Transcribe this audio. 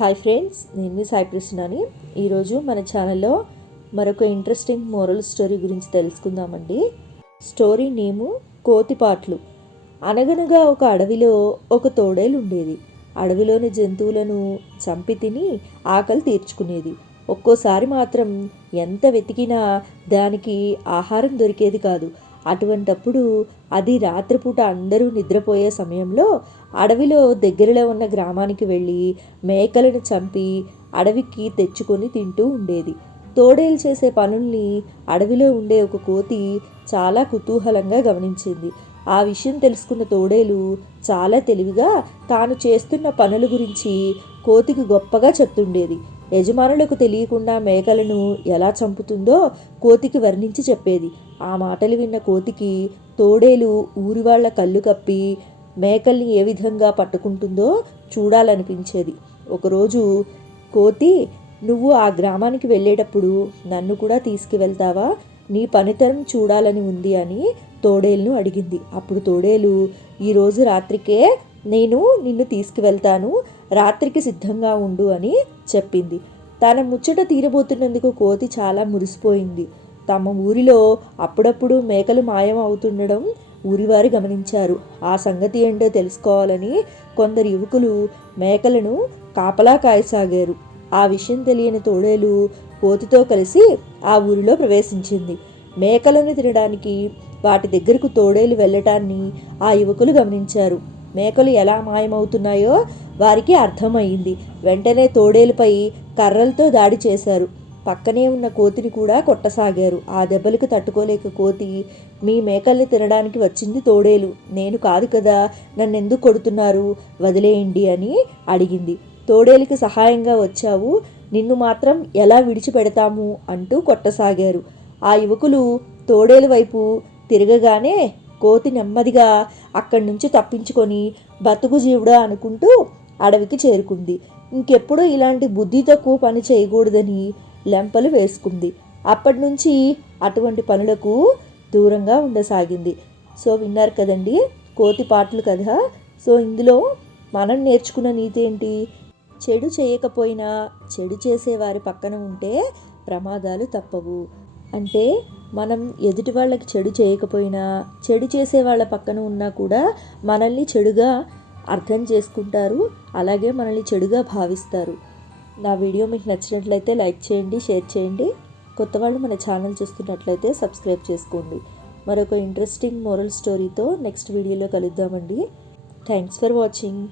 Hi friends, నేను మీ సాయి కృష్ణని. ఈరోజు మన ఛానల్లో మరొక ఇంట్రెస్టింగ్ మోరల్ స్టోరీ గురించి తెలుసుకుందామండి. స్టోరీ నేము కోతిపాట్లు. అనగనగా ఒక అడవిలో ఒక తోడేలు ఉండేది. అడవిలోని జంతువులను చంపి తిని ఆకలి తీర్చుకునేది. ఒక్కోసారి మాత్రం ఎంత వెతికినా దానికి ఆహారం దొరికేది కాదు. అటువంటప్పుడు అది రాత్రిపూట అందరూ నిద్రపోయే సమయంలో అడవిలో దగ్గరలో ఉన్న గ్రామానికి వెళ్ళి మేకలను చంపి అడవికి తెచ్చుకొని తింటూ ఉండేది. తోడేలు చేసే పనుల్ని అడవిలో ఉండే ఒక కోతి చాలా కుతూహలంగా గమనించింది. ఆ విషయం తెలుసుకున్న తోడేలు చాలా తెలివిగా తాను చేస్తున్న పనుల గురించి కోతికి గొప్పగా చెప్తుండేది. యజమానులకు తెలియకుండా మేకలను ఎలా చంపుతుందో కోతికి వర్ణించి చెప్పేది. ఆ మాటలు విన్న కోతికి తోడేలు ఊరి వాళ్ళ కళ్ళు కప్పి మేకల్ని ఏ విధంగా పట్టుకుంటుందో చూడాలనిపించేది. ఒకరోజు కోతి, నువ్వు ఆ గ్రామానికి వెళ్ళేటప్పుడు నన్ను కూడా తీసుకువెళ్తావా? నీ పనితనం చూడాలని ఉంది అని తోడేలును అడిగింది. అప్పుడు తోడేలు, ఈరోజు రాత్రికే నేను నిన్ను తీసుకువెళ్తాను, రాత్రికి సిద్ధంగా ఉండు అని చెప్పింది. తన ముచ్చట తీరబోతున్నందుకు కోతి చాలా మురిసిపోయింది. తమ ఊరిలో అప్పుడప్పుడు మేకలు మాయం అవుతుండడం ఊరివారు గమనించారు. ఆ సంగతి ఏంటో తెలుసుకోవాలని కొందరు యువకులు మేకలను కాపలా కాయసాగారు. ఆ విషయం తెలియని తోడేలు కోతితో కలిసి ఆ ఊరిలో ప్రవేశించింది. మేకలను తినడానికి వాటి దగ్గరకు తోడేలు వెళ్ళటాన్ని ఆ యువకులు గమనించారు. మేకలు ఎలా మాయమవుతున్నాయో వారికి అర్థమైంది. వెంటనే తోడేలుపై కర్రలతో దాడి చేశారు. పక్కనే ఉన్న కోతిని కూడా కొట్టసాగారు. ఆ దెబ్బలకు తట్టుకోలేక కోతి, మీ మేకల్ని తినడానికి వచ్చింది తోడేలు, నేను కాదు కదా, నన్నెందుకు కొడుతున్నారు, వదిలేయండి అని అడిగింది. తోడేలుకి సహాయంగా వచ్చావు, నిన్ను మాత్రం ఎలా విడిచిపెడతాము అంటూ కొట్టసాగారు. ఆ యువకులు తోడేలు వైపు తిరగగానే కోతి నెమ్మదిగా అక్కడి నుంచి తప్పించుకొని బతుకు జీవుడా అనుకుంటూ అడవికి చేరుకుంది. ఇంకెప్పుడు ఇలాంటి బుద్ధి తక్కువ పని చేయకూడదని లెంపలు వేసుకుంది. అప్పటి నుంచి అటువంటి పనులకు దూరంగా ఉండసాగింది. సో విన్నారు కదండి కోతి పాటలు కథ. సో ఇందులో మనం నేర్చుకున్న నీతి ఏంటి? చెడు చేయకపోయినా చెడు చేసేవారి పక్కన ఉంటే ప్రమాదాలు తప్పవు. అంటే మనం ఎదుటి వాళ్ళకి చెడు చేయకపోయినా చెడు చేసే వాళ్ళ పక్కన ఉన్నా కూడా మనల్ని చెడుగా అర్థం చేసుకుంటారు, అలాగే మనల్ని చెడుగా భావిస్తారు. నా వీడియో మీకు నచ్చినట్లయితే లైక్ చేయండి, షేర్ చేయండి. కొత్త వాళ్ళు మన ఛానల్ చూస్తున్నట్లయితే సబ్స్క్రైబ్ చేసుకోండి. మరొక ఇంట్రెస్టింగ్ మోరల్ స్టోరీతో నెక్స్ట్ వీడియోలో కలుద్దామండి. Thanks for watching.